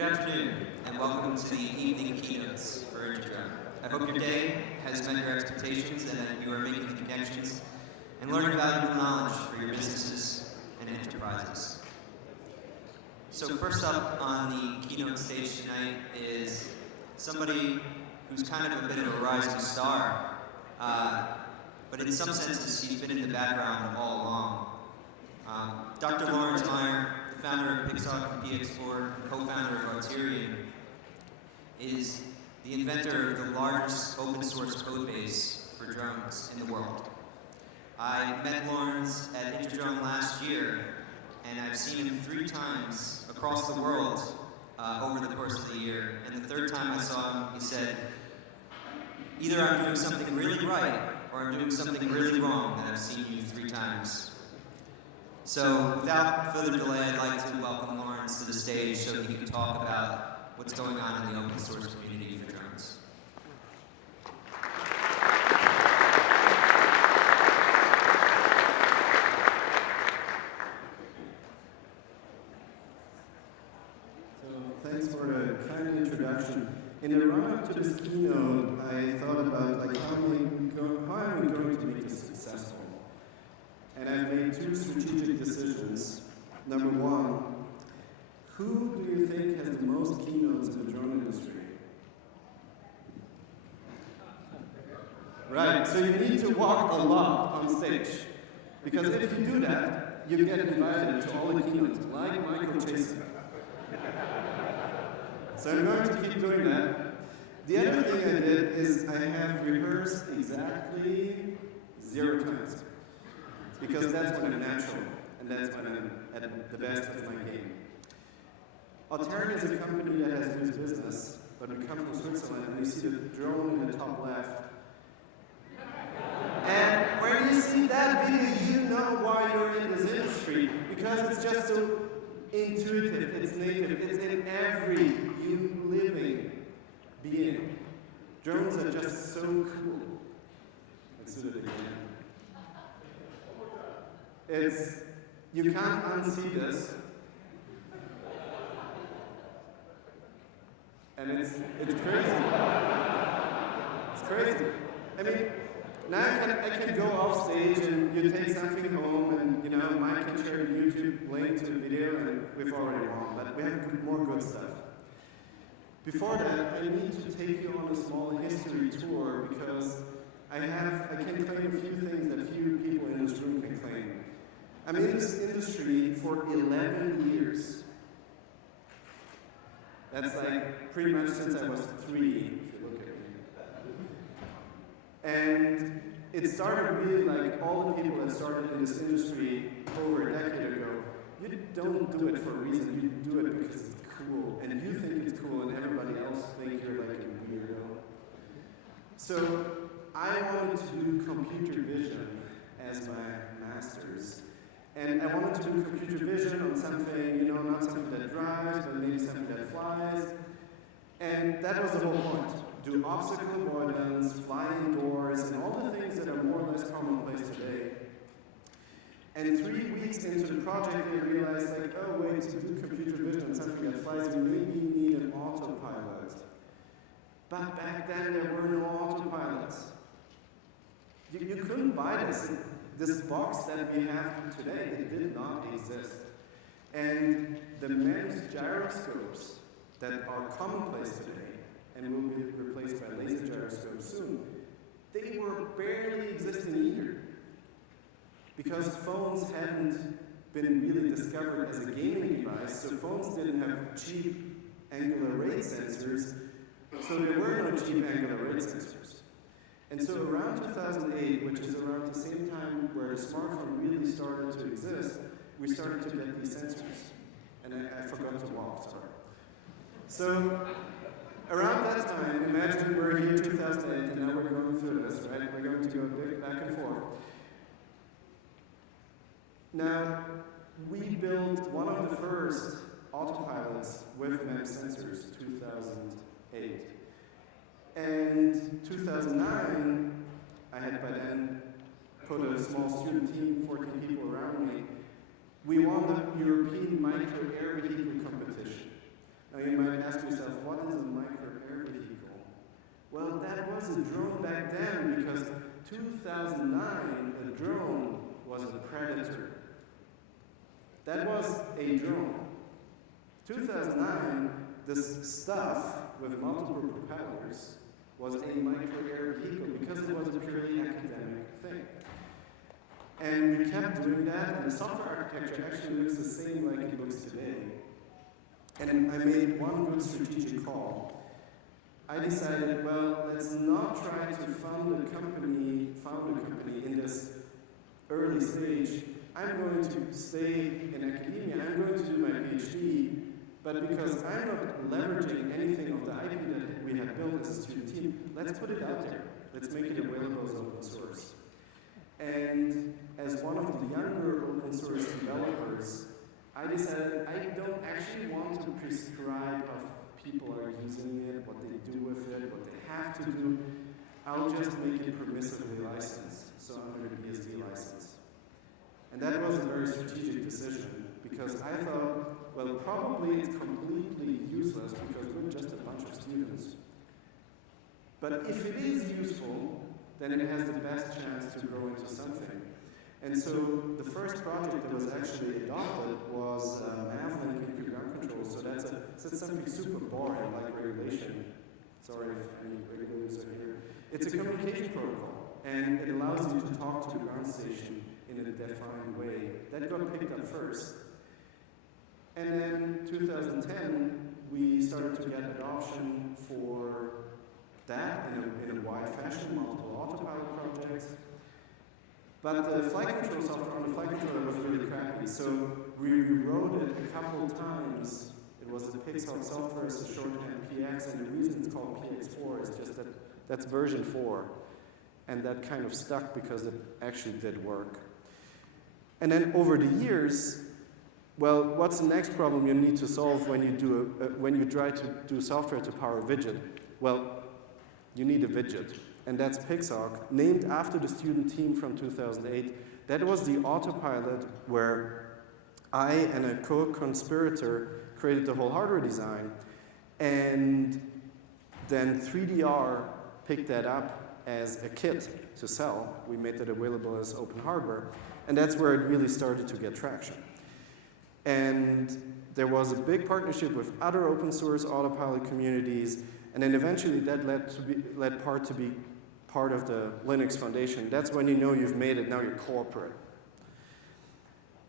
Good afternoon, and welcome to the evening keynotes for InterDrone. I hope your day has met your expectations and that you are making the connections and learning valuable knowledge for your businesses and enterprises. So first up on the keynote stage tonight is somebody who's kind of a bit of a rising star, but in some senses he's been in the background all along. Dr. Lorenz Meier, the founder of Pixar and PX4, and co-founder of Arterion, is the inventor of the largest open source code base for drones in the world. I met Lorenz at InterDrone last year, and I've seen him 3 times across the world over the course of the year. And the 3rd time I saw him, he said, either I'm doing something really right, or I'm doing something really wrong that I've seen you 3 times. So without further delay, I'd like to welcome Lorenz to the stage so he can talk about what's going on in the open source community for drones. So thanks for the kind introduction. In the run-up to this keynote, I thought about how am I going to make this successful? And I've made 2 strategic decisions. Number 1, who do you think has the most keynotes in the drone industry? Right, so you need to walk a lot on stage. Because if you do that, you get invited to all the keynotes, like Michael Chaser. So I'm going to keep doing that. The other thing I did is I have rehearsed exactly 0 times. Because that's when I'm natural, and that's when I'm at the best of my game. Arterion is a company that has news business, but we come from Switzerland, and you see the drone in the top left. And when you see that video, you know why you're in this industry, because it's just so intuitive, it's native, it's in every living being. Drones are just so cool. Let's do it again. You can't unsee this. And it's crazy. It's crazy. I mean, now I can go off stage and you take something home and, Mike can share the YouTube link to the video and we've already won, but we have more good stuff. Before that, I need to take you on a small history tour because I can claim a few things that few people in this room can claim. I'm in this industry for 11 years. That's pretty much since I was 3, if you look at me. And it started really all the people that started in this industry over a decade ago. You don't do it for a reason, you do it because it's cool, and you think it's cool, and everybody else think you're like a weirdo. So I wanted to do computer vision as my master's. And I wanted to do computer vision on something, not something that drives, but maybe something that flies. And that was the whole point. Do obstacle avoidance, fly indoors, and all the things that are more or less commonplace today. And 3 weeks into the project, I realized, oh wait, to do computer vision on something that flies, you maybe need an autopilot. But back then, there were no autopilots. You couldn't buy this box that we have today. It did not exist. And the MEMS gyroscopes that are commonplace today and will be replaced by laser gyroscopes soon, they were barely existing either. Because phones hadn't been really discovered as a gaming device, so phones didn't have cheap angular rate sensors, so there were no cheap angular rate sensors. And so around 2008, which is around the same time where the smartphone really started to exist, we started to get these sensors. And I forgot to walk, sorry. So around that time, imagine we're here in 2008, and now we're going through this, right? We're going to go back and forth. Now, we built one of the first autopilots with MEMS sensors, 2008. And 2009, I had by then put a small student team, 14 people around me. We won the European Micro Air Vehicle Competition. Now you might was a drone back then? Because 2009, a drone was a predator. That was a drone. 2009, this stuff with multiple propellers was a micro-air vehicle because it was a purely academic thing. And we kept doing that, and the software architecture actually looks the same like it looks today. And I made one good strategic call. I decided, well, let's not try to found a company in this early stage. I'm going to stay in academia, I'm going to do my PhD, but because I'm not leveraging anything of the IP that we have built as a student team, let's put it out there. Let's make it available as open source. And as one of the younger open source developers, I decided I don't actually want to prescribe of people are using it, what they do with it, what they have to do. I'll just make it permissively licensed, so under the BSD license. And that was a very strategic decision because I thought, well, probably it's completely useless because we're just a bunch of students. But if it is useful, then it has the best chance to grow into something. And so the first project that was actually adopted was Mavlink into ground control. So that's something super boring like regulation. Sorry if any regulators are here. It's a communication protocol, and it allows you to talk to the ground station in a defined way. That got picked up first. And then 2010, we started to get adoption for that in a wide fashion, multiple autopilot projects. But the flight control software on the flight controller was really crappy, so we rewrote it a couple times. It was the Pixar software as a shorthand PX, and the reason it's called PX4 is just that that's version 4. And that kind of stuck because it actually did work. And then over the years, well, what's the next problem you need to solve when you try to do software to power a widget? Well, you need a widget, and that's Pixar, named after the student team from 2008. That was the autopilot where I and a co-conspirator created the whole hardware design, and then 3DR picked that up as a kit to sell. We made that available as open hardware, and that's where it really started to get traction. And there was a big partnership with other open source autopilot communities, and then eventually that led part to be part of the Linux Foundation. That's when you know you've made it, now you're corporate.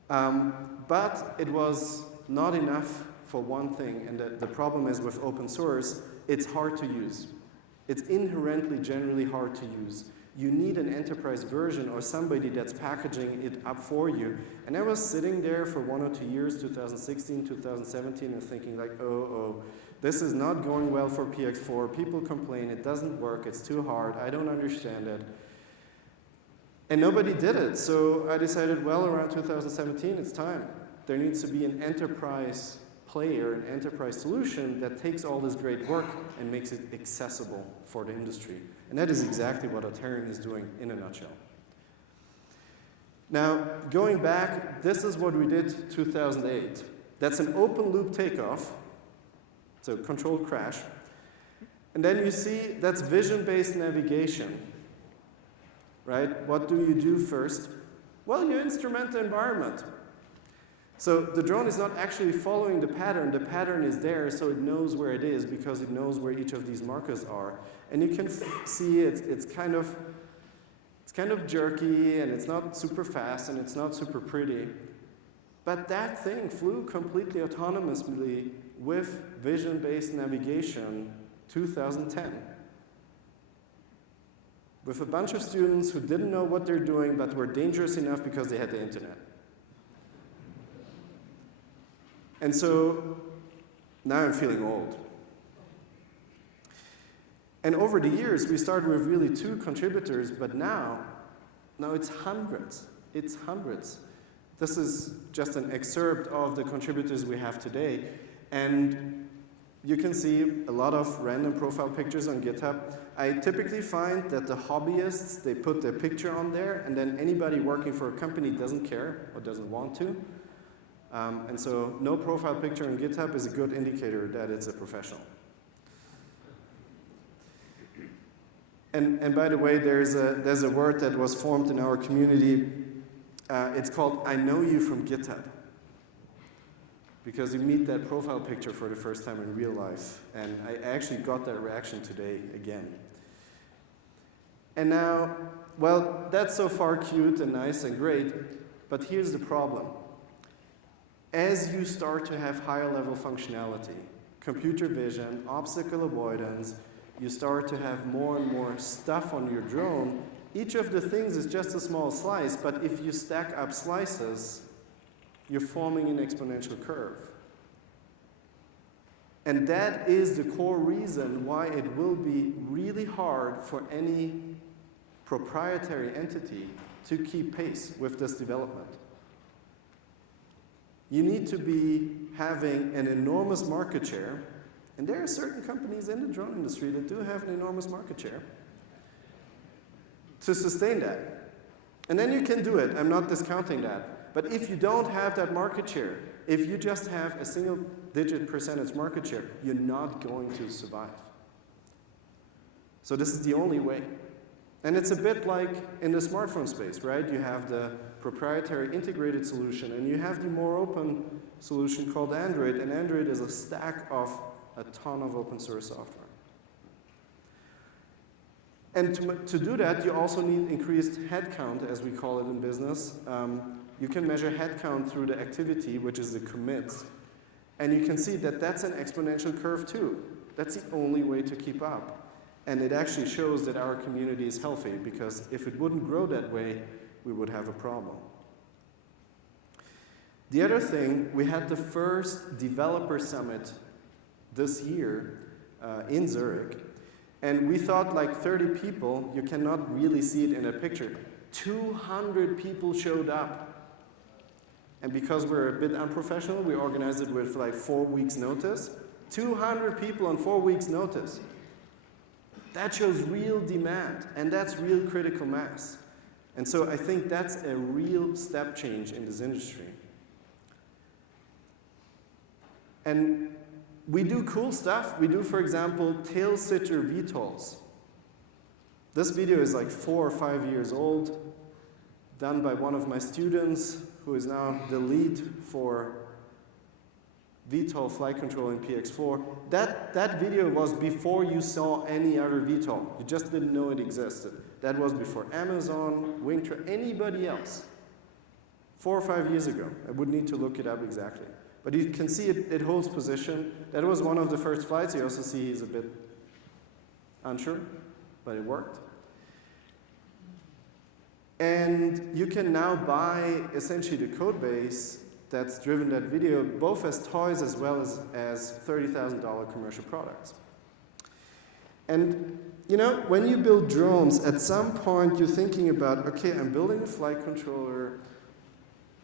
But it was not enough for one thing, and the problem is with open source, it's hard to use. It's inherently generally hard to use. You need an enterprise version or somebody that's packaging it up for you. And I was sitting there for 1 or 2 years, 2016, 2017, and thinking like, oh, this is not going well for PX4. People complain, it doesn't work, it's too hard, I don't understand it. And nobody did it, so I decided, well, around 2017, it's time. There needs to be an enterprise player, an enterprise solution that takes all this great work and makes it accessible for the industry. And that is exactly what Auterion is doing in a nutshell. Now, going back, this is what we did 2008. That's an open loop takeoff, so controlled crash. And then you see that's vision-based navigation, right? What do you do first? Well, you instrument the environment. So the drone is not actually following the pattern. The pattern is there, so it knows where it is because it knows where each of these markers are. And you can see it's kind of jerky, and it's not super fast, and it's not super pretty. But that thing flew completely autonomously with vision-based navigation 2010. With a bunch of students who didn't know what they're doing, but were dangerous enough because they had the internet. And so now I'm feeling old. And over the years, we started with really 2 contributors, but now it's hundreds. It's hundreds. This is just an excerpt of the contributors we have today. And you can see a lot of random profile pictures on GitHub. I typically find that the hobbyists, they put their picture on there, and then anybody working for a company doesn't care or doesn't want to. And so no profile picture on GitHub is a good indicator that it's a professional. And by the way, there's a word that was formed in our community. It's called "I know you from GitHub," because you meet that profile picture for the first time in real life. And I actually got that reaction today again. And now, well, that's so far cute and nice and great, but here's the problem. As you start to have higher level functionality, computer vision, obstacle avoidance, you start to have more and more stuff on your drone. Each of the things is just a small slice, but if you stack up slices, you're forming an exponential curve. And that is the core reason why it will be really hard for any proprietary entity to keep pace with this development. You need to be having an enormous market share, and there are certain companies in the drone industry that do have an enormous market share, to sustain that. And then you can do it, I'm not discounting that. But if you don't have that market share, if you just have a single-digit percentage market share, you're not going to survive. So this is the only way. And it's a bit like in the smartphone space, right? You have the proprietary integrated solution, and you have the more open solution called Android, and Android is a stack of a ton of open source software. And to do that, you also need increased headcount, as we call it in business. You can measure headcount through the activity, which is the commits. And you can see that that's an exponential curve too. That's the only way to keep up. And it actually shows that our community is healthy, because if it wouldn't grow that way, we would have a problem. The other thing, we had the first developer summit this year in Zurich. And we thought like 30 people, you cannot really see it in a picture. 200 people showed up. And because we're a bit unprofessional, we organized it with like 4 weeks notice. 200 people on 4 weeks notice. That shows real demand, and that's real critical mass. And so I think that's a real step change in this industry. And we do cool stuff. We do, for example, tail sitter VTOLs. This video is like 4 or 5 years old, done by one of my students, who is now the lead for VTOL flight control in PX4. That video was before you saw any other VTOL. You just didn't know it existed. That was before Amazon, Wingtra, anybody else. 4 or 5 years ago. I would need to look it up exactly. But you can see it holds position. That was one of the first flights. You also see he's a bit unsure, but it worked. And you can now buy essentially the code base that's driven that video, both as toys as well as $30,000 commercial products. And you know, when you build drones, at some point you're thinking about, okay, I'm building a flight controller.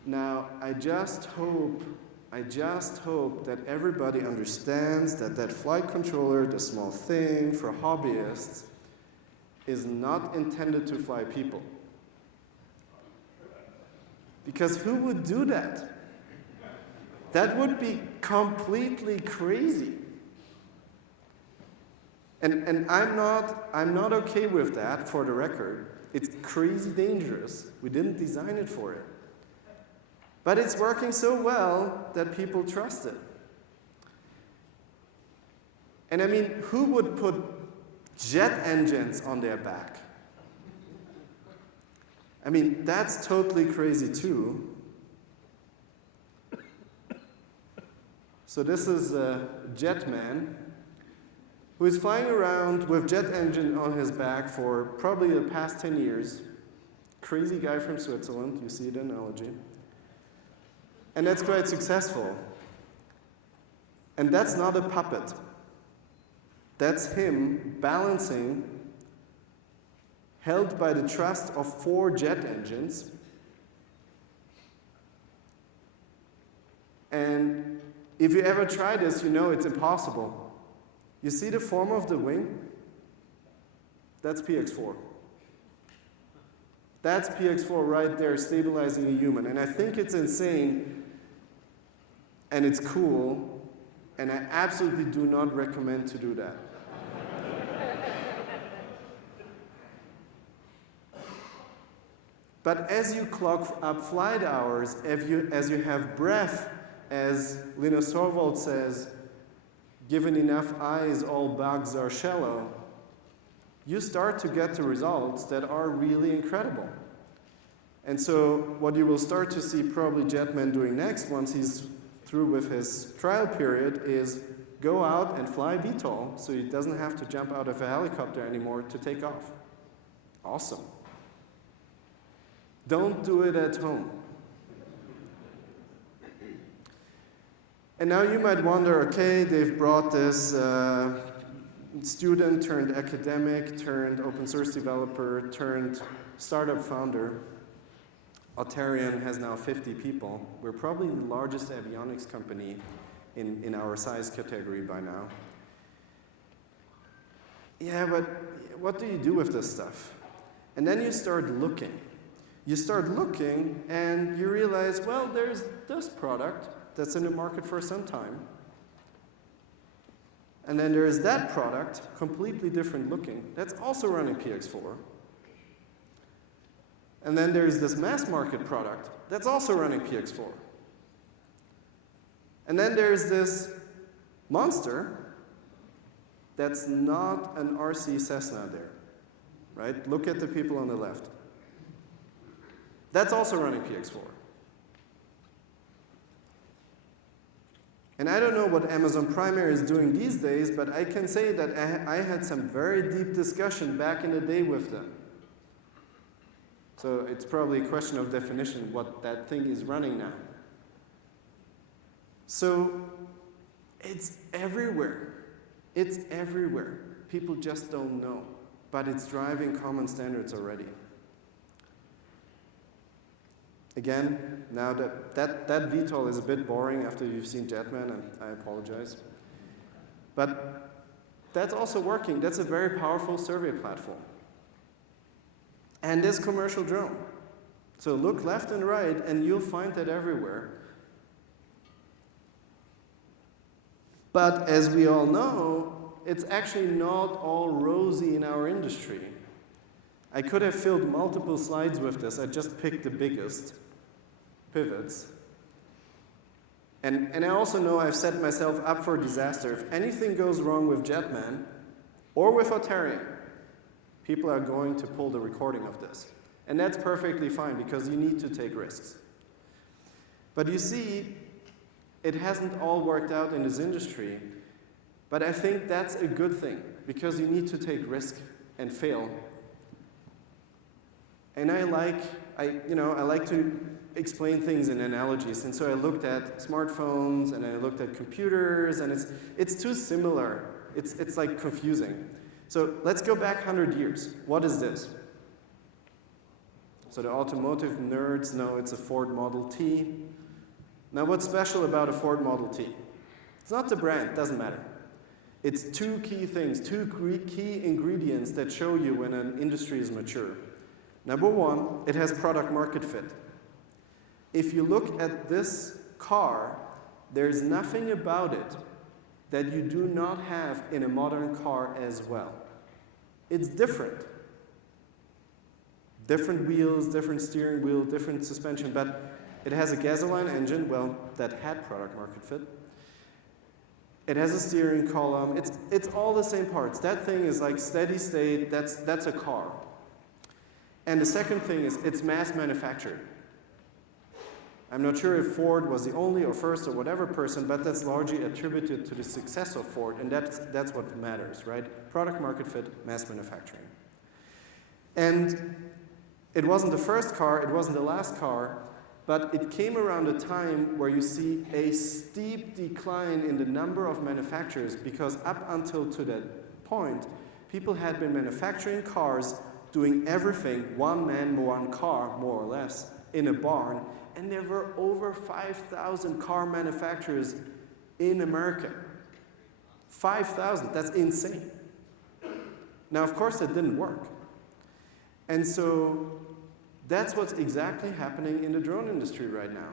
Now, I just hope that everybody understands that that flight controller, the small thing for hobbyists, is not intended to fly people. Because who would do that? That would be completely crazy. And I'm not okay with that, for the record. It's crazy dangerous. We didn't design it for it. But it's working so well that people trust it. And I mean, who would put jet engines on their back? I mean, that's totally crazy too. So this is a jet man who is flying around with jet engine on his back for probably the past 10 years. Crazy guy from Switzerland, you see the analogy. And that's quite successful. And that's not a puppet. That's him balancing, held by the trust of 4 jet engines. And if you ever try this, you know it's impossible. You see the form of the wing? That's PX4. That's PX4 right there stabilizing a human. And I think it's insane, and it's cool, and I absolutely do not recommend to do that. But as you clock up flight hours, as you have breadth, as Linus Torvalds says, given enough eyes, all bugs are shallow, you start to get to results that are really incredible. And so what you will start to see probably Jetman doing next, once he's through with his trial period, is go out and fly VTOL, so he doesn't have to jump out of a helicopter anymore to take off. Awesome. Don't do it at home. And now you might wonder, okay, they've brought this student turned academic, turned open source developer, turned startup founder. Auterion has now 50 people. We're probably the largest avionics company in our size category by now. Yeah, but what do you do with this stuff? And then you start looking. You start looking and you realize, well, there's this product that's in the market for some time. And then there's that product, completely different looking, that's also running PX4. And then there's this mass market product that's also running PX4. And then there's this monster that's not an RC Cessna there, right? Look at the people on the left. That's also running PX4. And I don't know what Amazon Primary is doing these days, but I can say that I had some very deep discussion back in the day with them. So it's probably a question of definition what that thing is running now. So it's everywhere. It's everywhere. People just don't know. But it's driving common standards already. Again, now that VTOL is a bit boring after you've seen Jetman, and I apologize. But that's also working. That's a very powerful survey platform. And this commercial drone. So look left and right, and you'll find that everywhere. But as we all know, it's actually not all rosy in our industry. I could have filled multiple slides with this. I just picked the biggest pivots. And I also know I've set myself up for disaster. If anything goes wrong with Jetman or with Auterion, people are going to pull the recording of this. And that's perfectly fine because you need to take risks. But you see, it hasn't all worked out in this industry, but I think that's a good thing because you need to take risk and fail. And I like to explain things in analogies, and so I looked at smartphones and I looked at computers, and it's too similar. It's like confusing. So let's go back 100 years. What is this? So the automotive nerds know it's a Ford Model T. Now what's special about a Ford Model T? It's not the brand, doesn't matter. It's two key things, two key ingredients that show you when an industry is mature. Number one, it has product market fit. If you look at this car, there's nothing about it that you do not have in a modern car as well. It's different. Different wheels, different steering wheel, different suspension, but it has a gasoline engine, well, that had product market fit. It has a steering column, it's all the same parts. That thing is like steady state, that's a car. And the second thing is it's mass manufactured. I'm not sure if Ford was the only or first or whatever person, but that's largely attributed to the success of Ford, and that's what matters, right? Product market fit, mass manufacturing. And it wasn't the first car, it wasn't the last car, but it came around a time where you see a steep decline in the number of manufacturers, because up until to that point, people had been manufacturing cars, doing everything, one man, one car, more or less, in a barn, and there were over 5,000 car manufacturers in America. 5,000, that's insane. Now, of course, that didn't work. And so that's what's exactly happening in the drone industry right now.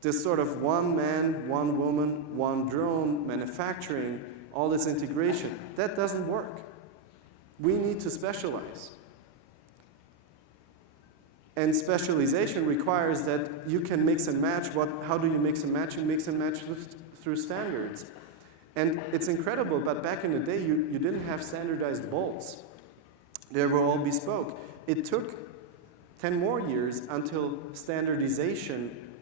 This sort of one man, one woman, one drone manufacturing, all this integration, that doesn't work. We need to specialize. And specialization requires that you can mix and match. How do you mix and match? You mix and match through standards. And it's incredible, but back in the day, you didn't have standardized bolts. They were all bespoke. It took 10 more years until standardization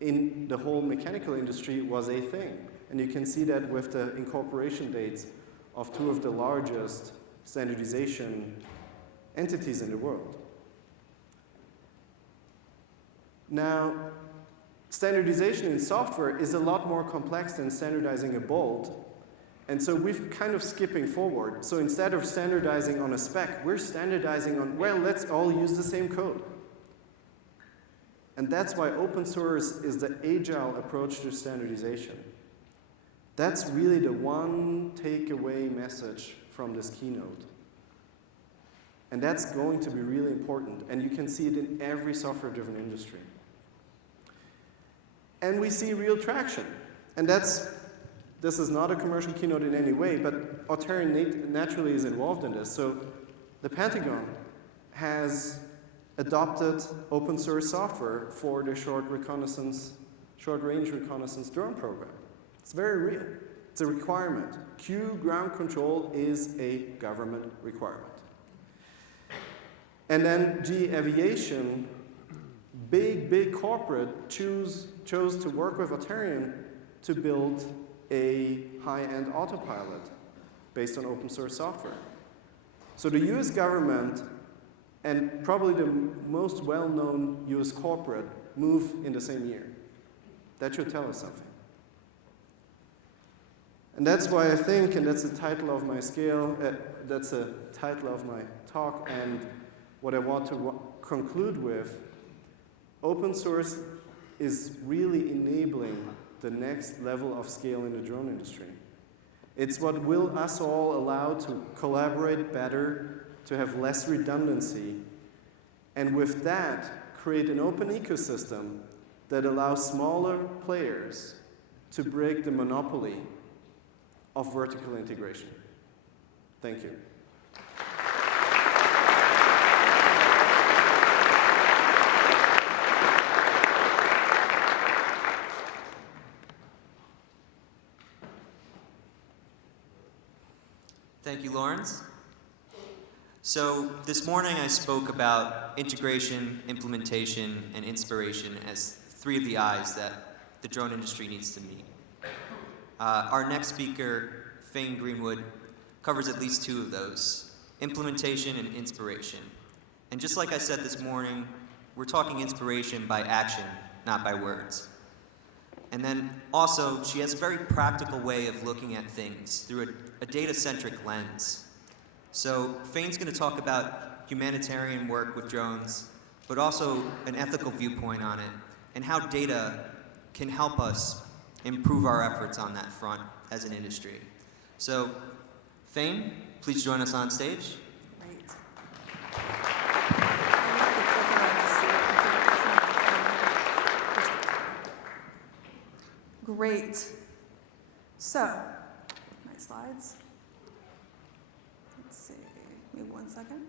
in the whole mechanical industry was a thing. And you can see that with the incorporation dates of two of the largest standardization entities in the world. Now, standardization in software is a lot more complex than standardizing a bolt. And so we're kind of skipping forward. So instead of standardizing on a spec, we're standardizing on, well, let's all use the same code. And that's why open source is the agile approach to standardization. That's really the one takeaway message from this keynote. And that's going to be really important. And you can see it in every software-driven industry. And we see real traction. And this is not a commercial keynote in any way, but Auterion naturally is involved in this. So the Pentagon has adopted open source software for their short-range reconnaissance drone program. It's very real. It's a requirement. Q ground control is a government requirement. And then GE Aviation, big corporate, chose to work with Auterion to build a high-end autopilot based on open source software. So the US government and probably the most well-known US corporate move in the same year. That should tell us something. And that's why I think, and that's the title of my that's the title of my talk, and what I want to conclude with, open source is really enabling the next level of scale in the drone industry. It's what will us all allow to collaborate better, to have less redundancy, and with that, create an open ecosystem that allows smaller players to break the monopoly of vertical integration. Thank you. Thank you, Lorenz. So this morning I spoke about integration, implementation, and inspiration as three of the I's that the drone industry needs to meet. Our next speaker, Fane Greenwood, covers at least two of those, implementation and inspiration. And just like I said this morning, we're talking inspiration by action, not by words. And then also, she has a very practical way of looking at things through a data-centric lens. So Fane's going to talk about humanitarian work with drones, but also an ethical viewpoint on it, and how data can help us improve our efforts on that front as an industry. So, Fane, please join us on stage. Great. So, my slides. Let's see, maybe 1 second.